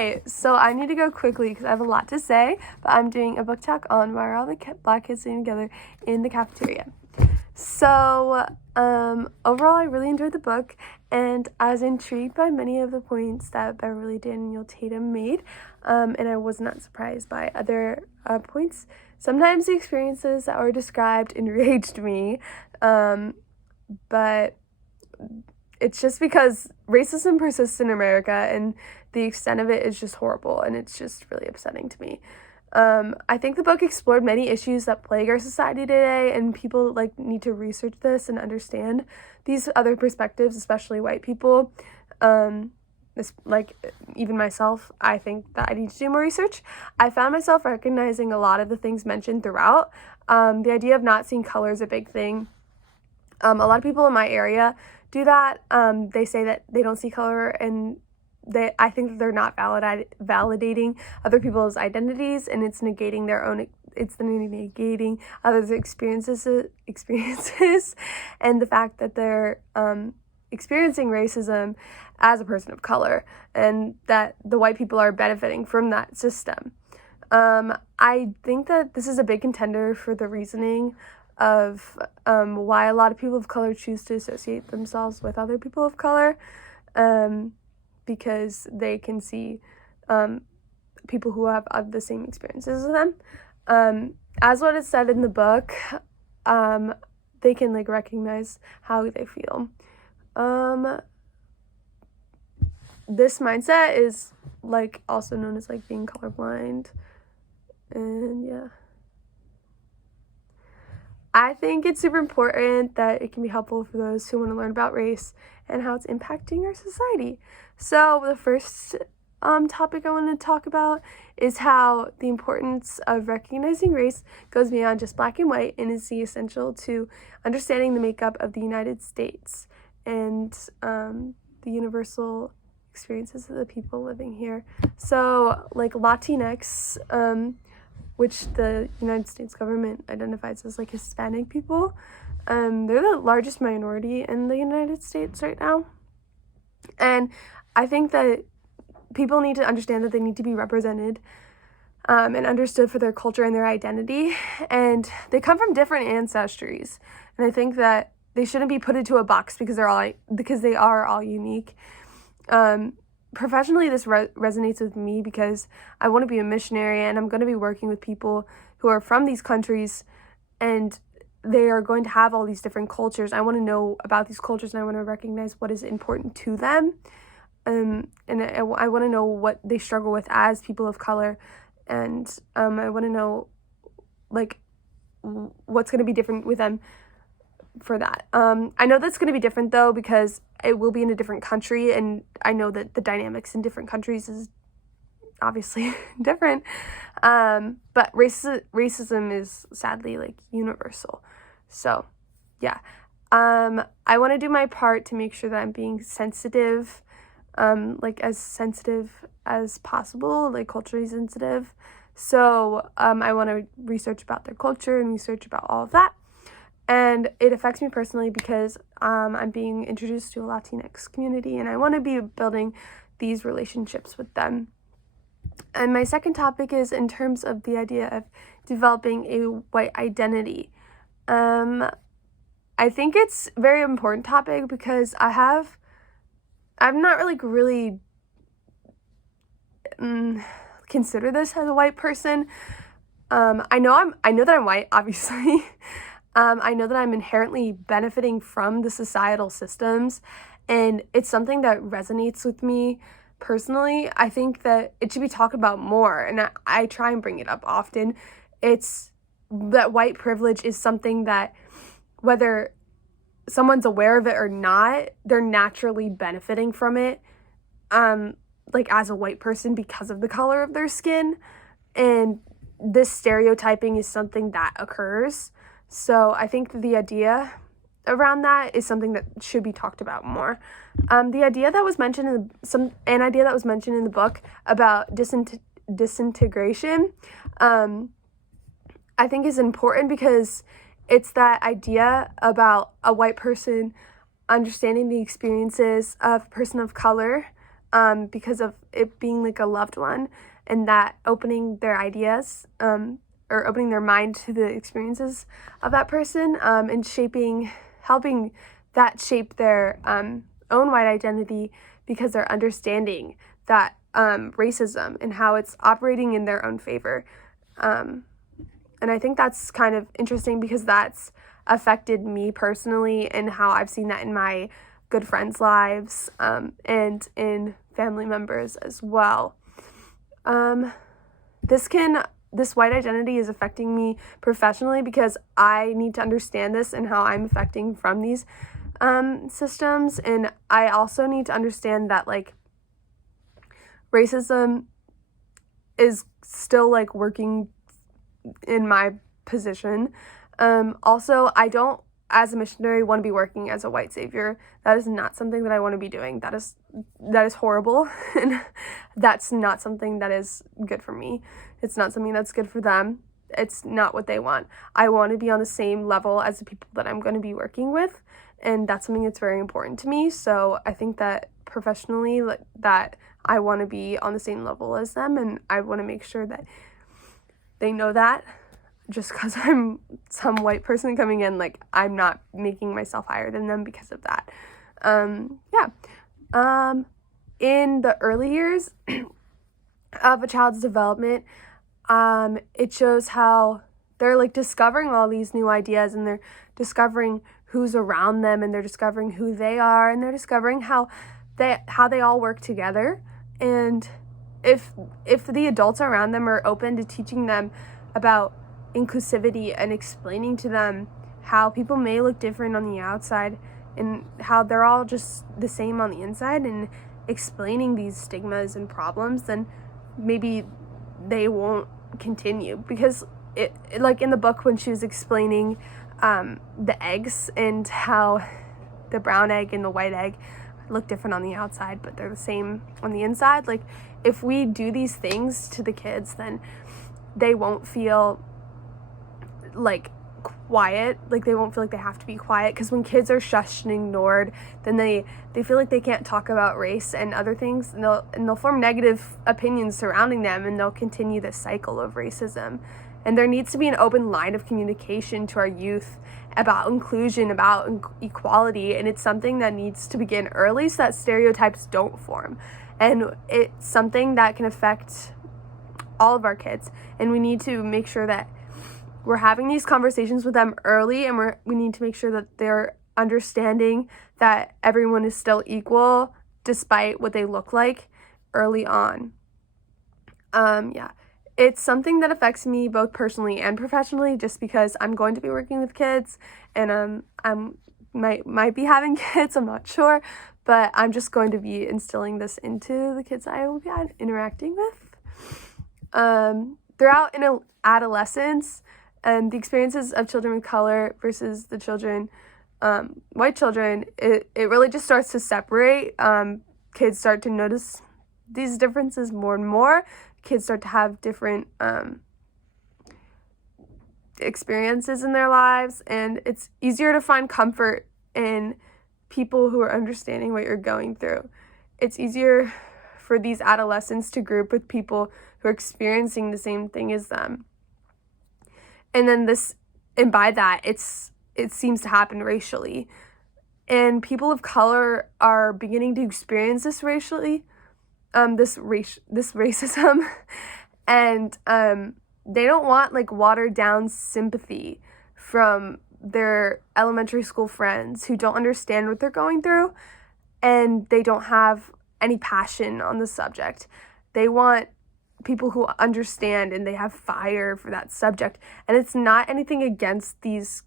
Okay, so I need to go quickly because I have a lot to say, but I'm doing a book talk on why are all the black kids sitting together in the cafeteria. So, overall, I really enjoyed the book, and I was intrigued by many of the points that Beverly Daniel Tatum made, and I was not surprised by other points. Sometimes the experiences that were described enraged me, but it's just because racism persists in America, and the extent of it is just horrible, and it's just really upsetting to me. I think the book explored many issues that plague our society today, and people need to research this and understand these other perspectives, especially white people. Even myself, I think that I need to do more research. I found myself recognizing a lot of the things mentioned throughout. The idea of not seeing color is a big thing. A lot of people in my area do that. They say that they don't see color, and I think that they're not validating other people's identities, and it's negating negating others' experiences, and the fact that they're experiencing racism as a person of color, and that the white people are benefiting from that system. I think that this is a big contender for the reasoning of why a lot of people of color choose to associate themselves with other people of color, because they can see people who have the same experiences as them. As what is said in the book, they can recognize how they feel. This mindset is also known as being colorblind, and yeah. I think it's super important that it can be helpful for those who want to learn about race and how it's impacting our society. So the first topic I want to talk about is how the importance of recognizing race goes beyond just black and white and is essential to understanding the makeup of the United States and the universal experiences of the people living here. So Latinx, which the United States government identifies as Hispanic people. They're the largest minority in the United States right now. And I think that people need to understand that they need to be represented and understood for their culture and their identity. And they come from different ancestries. And I think that they shouldn't be put into a box because they are all unique. Professionally, this resonates with me because I want to be a missionary, and I'm going to be working with people who are from these countries, and they are going to have all these different cultures. I want to know about these cultures, and I want to recognize what is important to them, and I want to know what they struggle with as people of color, and I want to know what's going to be different with them for that. I know that's going to be different though because it will be in a different country, and I know that the dynamics in different countries is obviously different, but racism is sadly universal. So yeah, I want to do my part to make sure that I'm being sensitive, as sensitive as possible, culturally sensitive. So I want to research about their culture and research about all of that. And it affects me personally because I'm being introduced to a Latinx community, and I want to be building these relationships with them. And my second topic is in terms of the idea of developing a white identity. I think it's a very important topic because I'm not really consider this as a white person. I know that I'm white, obviously. I know that I'm inherently benefiting from the societal systems, and it's something that resonates with me personally. I think that it should be talked about more, and I try and bring it up often. It's that white privilege is something that, whether someone's aware of it or not, they're naturally benefiting from it, as a white person because of the color of their skin, and this stereotyping is something that occurs. So I think the idea around that is something that should be talked about more. The idea that was mentioned an idea that was mentioned in the book about disintegration, I think is important because it's that idea about a white person understanding the experiences of a person of color, because of it being like a loved one, and that opening their ideas, or opening their mind to the experiences of that person, and helping that shape their own white identity, because they're understanding that racism and how it's operating in their own favor. And I think that's kind of interesting because that's affected me personally and how I've seen that in my good friends' lives, and in family members as well. This white identity is affecting me professionally because I need to understand this and how I'm affecting from these systems. And I also need to understand that, like, racism is still, like, working in my position. Also, I don't, as a missionary, want to be working as a white savior. That is not something that I want to be doing. That is horrible, and that's not something that is good for me. It's not something that's good for them. It's not what they want. I want to be on the same level as the people that I'm going to be working with, and that's something that's very important to me. So I think that professionally, that I want to be on the same level as them, and I want to make sure that they know that. Just because I'm some white person coming in, like, I'm not making myself higher than them because of that. In the early years of a child's development, it shows how they're, like, discovering all these new ideas, and they're discovering who's around them, and they're discovering who they are, and they're discovering how they all work together. And if the adults around them are open to teaching them about inclusivity and explaining to them how people may look different on the outside and how they're all just the same on the inside, and explaining these stigmas and problems, then maybe they won't continue. Because it like in the book, when she was explaining the eggs and how the brown egg and the white egg look different on the outside but they're the same on the inside, like, if we do these things to the kids, then they won't feel like quiet, like they won't feel like they have to be quiet, because when kids are shushed and ignored, then they feel like they can't talk about race and other things, and they'll form negative opinions surrounding them, and they'll continue this cycle of racism. And there needs to be an open line of communication to our youth about inclusion, about equality, and it's something that needs to begin early so that stereotypes don't form. And it's something that can affect all of our kids, and we need to make sure that we're having these conversations with them early, and we need to make sure that they're understanding that everyone is still equal despite what they look like early on. It's something that affects me both personally and professionally, just because I'm going to be working with kids, and I'm might be having kids, I'm not sure, but I'm just going to be instilling this into the kids I will be interacting with. Throughout adolescence, and the experiences of children of color versus the children, white children, it really just starts to separate. Kids start to notice these differences more and more. Kids start to have different experiences in their lives, and it's easier to find comfort in people who are understanding what you're going through. It's easier for these adolescents to group with people who are experiencing the same thing as them. And by that, it seems to happen racially. And people of color are beginning to experience this racially, this racism, and they don't want, like, watered down sympathy from their elementary school friends who don't understand what they're going through, and they don't have any passion on the subject. They want people who understand, and they have fire for that subject. And it's not anything against these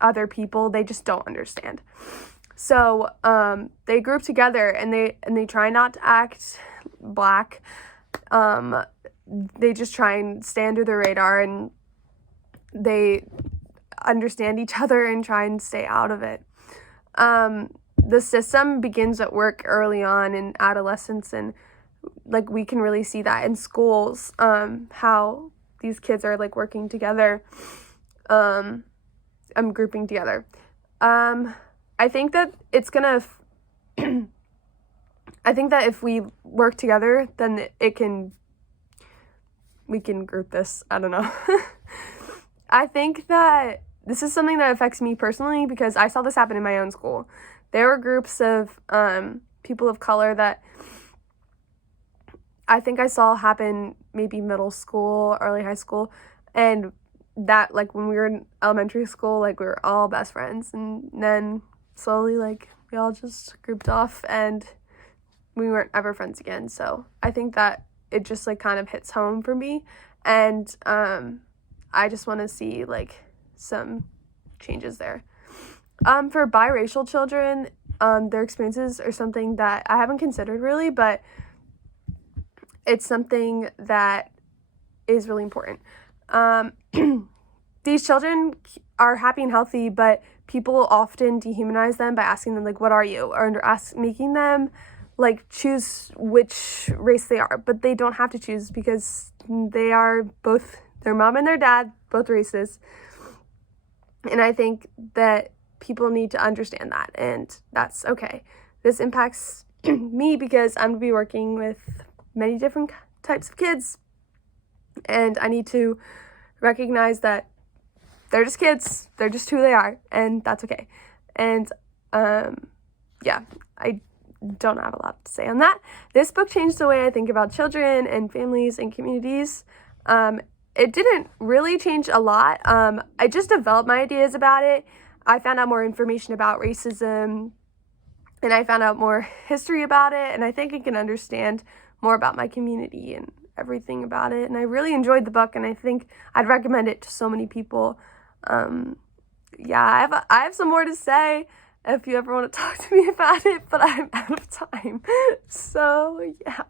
other people, they just don't understand. So they group together, and they try not to act black. They just try and stay under the radar, and they understand each other and try and stay out of it. The system begins at work early on in adolescence, and, like, we can really see that in schools, how these kids are, like, working together, grouping together. I think that it's gonna I think that if we work together, then we can group this. I don't know. I think that this is something that affects me personally because I saw this happen in my own school. There were groups of people of color that I think I saw happen maybe middle school, early high school, and that, like, when we were in elementary school, like, we were all best friends, and then slowly, like, we all just grouped off, and we weren't ever friends again. So I think that it just, like, kind of hits home for me, and I just want to see, like, some changes there. For biracial children, their experiences are something that I haven't considered really, but it's something that is really important. These children are happy and healthy, but people often dehumanize them by asking them, like, what are you? Or making them, like, choose which race they are. But they don't have to choose because they are both, their mom and their dad, both races. And I think that people need to understand that, and that's okay. This impacts me because I'm going to be working with many different types of kids, and I need to recognize that they're just kids, they're just who they are, and that's okay. And yeah, I don't have a lot to say on that. This book changed the way I think about children and families and communities. It didn't really change a lot. I just developed my ideas about it. I found out more information about racism, and I found out more history about it, and I think I can understand more about my community and everything about it. And I really enjoyed the book, and I think I'd recommend it to so many people. Yeah, I have some more to say if you ever want to talk to me about it, but I'm out of time. So, yeah.